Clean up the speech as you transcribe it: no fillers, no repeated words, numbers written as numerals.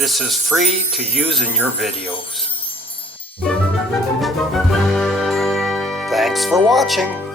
This is free to use in your videos. Thanks for watching.